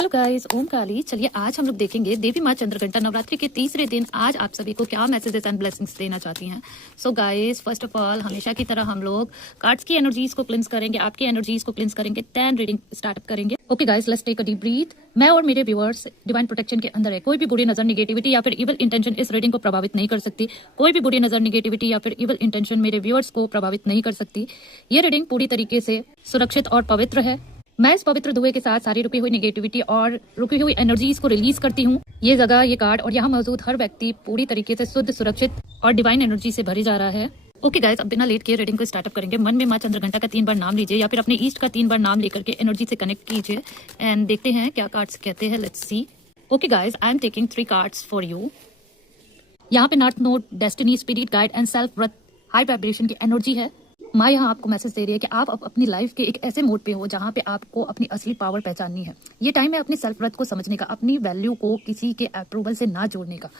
Hello guys, ओम काली। चलिए आज हम लोग देखेंगे देवी माँ चंद्रघंटा नवरात्रि के तीसरे दिन आज आप सभी को क्या मैसेजेस एंड ब्लेसिंग्स देना चाहती हैं। So guys, first of all हमेशा की तरह हम लोग कार्ड्स की एनर्जीज को क्लिंस करेंगे, आपकी एनर्जीज को क्लिंस करेंगे, 10 रीडिंग स्टार्टअप करेंगे। Okay guys, let's take a deep breath. मैं और मेरे व्यूअर्स डिवाइन प्रोटेक्शन के अंदर है। कोई भी बुरी नजर, नेगेटिविटी या फिर इवल इंटेंशन इस रीडिंग को प्रभावित नहीं कर सकती। कोई भी बुरी नजर, नेगेटिविटी या फिर इवल इंटेंशन मेरे व्यूअर्स को प्रभावित नहीं कर सकती। ये रीडिंग पूरी तरीके से सुरक्षित और पवित्र है। मैं इस पवित्र धुएं के साथ सारी रुकी हुई नेगेटिविटी और रुकी हुई एनर्जीज को रिलीज करती हूँ। ये जगह, ये कार्ड और यहाँ मौजूद हर व्यक्ति पूरी तरीके से शुद्ध, सुरक्षित और डिवाइन एनर्जी से भरी जा रहा है। ओके गाइस, अब बिना लेट किए रीडिंग को स्टार्टअप करेंगे। मन में माँ चंद्रघंटा का 3 बार नाम लीजिए या फिर अपने ईस्ट का 3 बार नाम लेकर के एनर्जी से कनेक्ट कीजिए एंड देखते हैं क्या कार्ड्स कहते हैं। Let's see. Okay guys, I am taking 3 cards for you. यहाँ पे north node, destiny, spirit guide and self worth, high vibration की एनर्जी है। माँ यहाँ आपको मैसेज दे रही है कि आप अब अपनी लाइफ के एक ऐसे मोड पे हो जहाँ पे आपको अपनी असली पावर पहचाननी है। ये टाइम है अपनी सेल्फ वर्थ को समझने का, अपनी वैल्यू को किसी के अप्रूवल से ना जोड़ने का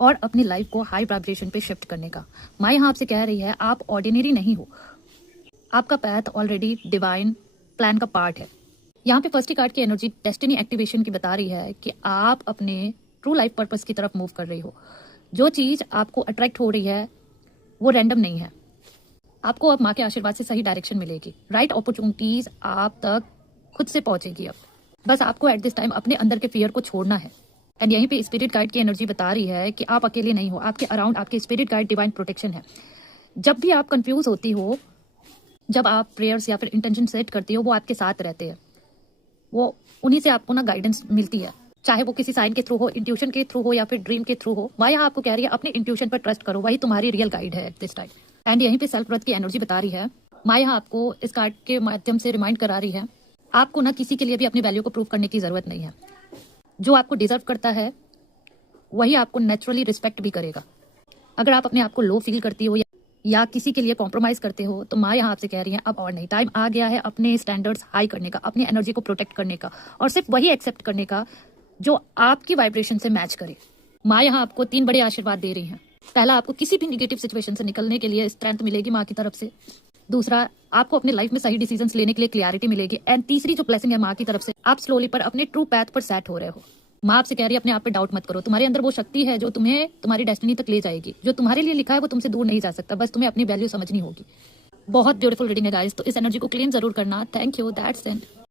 और अपनी लाइफ को हाई वाइब्रेशन पे शिफ्ट करने का। माँ यहाँ आपसे कह रही है आप ऑर्डिनरी नहीं हो, आपका पैथ ऑलरेडी डिवाइन प्लान का पार्ट है। यहाँ पे फर्स्ट कार्ड की एनर्जी डेस्टिनी एक्टिवेशन की बता रही है कि आप अपने ट्रू लाइफ पर्पस की तरफ मूव कर रही हो। जो चीज़ आपको अट्रैक्ट हो रही है वो रैंडम नहीं है। आपको अब माँ के आशीर्वाद से सही डायरेक्शन मिलेगी। राइट अपॉर्चुनिटीज आप तक खुद से पहुंचेगी। अब बस आपको एट दिस टाइम अपने अंदर के फियर को छोड़ना है। एंड यहीं पे स्पिरिट गाइड की एनर्जी बता रही है कि आप अकेले नहीं हो, आपके अराउंड आपके स्पिरिट गाइड डिवाइन प्रोटेक्शन है। जब भी आप कंफ्यूज होती हो, जब आप प्रेयर्स या फिर इंटेंशन सेट करती हो, वो आपके साथ रहते हैं। वो उन्हीं से आपको ना गाइडेंस मिलती है, चाहे वो किसी साइन के थ्रू हो, इंट्यूशन के थ्रू हो या फिर ड्रीम के थ्रू हो। वह यहाँ आपको कह रही है अपने इंट्यूशन पर ट्रस्ट करो, वही तुम्हारी रियल गाइड है एट दिस टाइम। एंड यहीं पे सेल्फ वर्थ की एनर्जी बता रही है। माँ यहाँ आपको इस कार्ड के माध्यम से रिमाइंड करा रही है आपको ना किसी के लिए भी अपनी वैल्यू को प्रूव करने की जरूरत नहीं है। जो आपको डिजर्व करता है वही आपको नेचुरली रिस्पेक्ट भी करेगा। अगर आप अपने आप को लो फील करती हो या किसी के लिए कॉम्प्रोमाइज करते हो तो माँ यहाँ आपसे कह रही है अब और नहीं, टाइम आ गया है अपने स्टैंडर्ड्स हाई करने का, अपनी एनर्जी को प्रोटेक्ट करने का और सिर्फ वही एक्सेप्ट करने का जो आपकी वाइब्रेशन से मैच करे। माँ यहाँ आपको 3 बड़े आशीर्वाद दे रही हैं। पहला, आपको किसी भी निगेटिव सिचुएशन से निकलने के लिए स्ट्रेंथ मिलेगी माँ की तरफ से। दूसरा, आपको अपने लाइफ में सही डिसीजंस लेने के लिए क्लियरिटी मिलेगी। एंड तीसरी जो ब्लेसिंग है माँ की तरफ से, आप स्लोली पर अपने ट्रू पैथ पर सेट हो रहे हो। माँ आपसे कह रही है अपने आप पे डाउट मत करो। तुम्हारे अंदर वो शक्ति है जो तुम्हें तुम्हारी डेस्टिनी तक ले जाएगी। जो तुम्हारे लिए लिखा है वो तुमसे दूर नहीं जा सकता, बस तुम्हें अपनी वैल्यू समझनी होगी। बहुत ब्यूटीफुल रीडिंग है गाइस, तो इस एनर्जी को क्लेम जरूर करना। Thank you, that's it.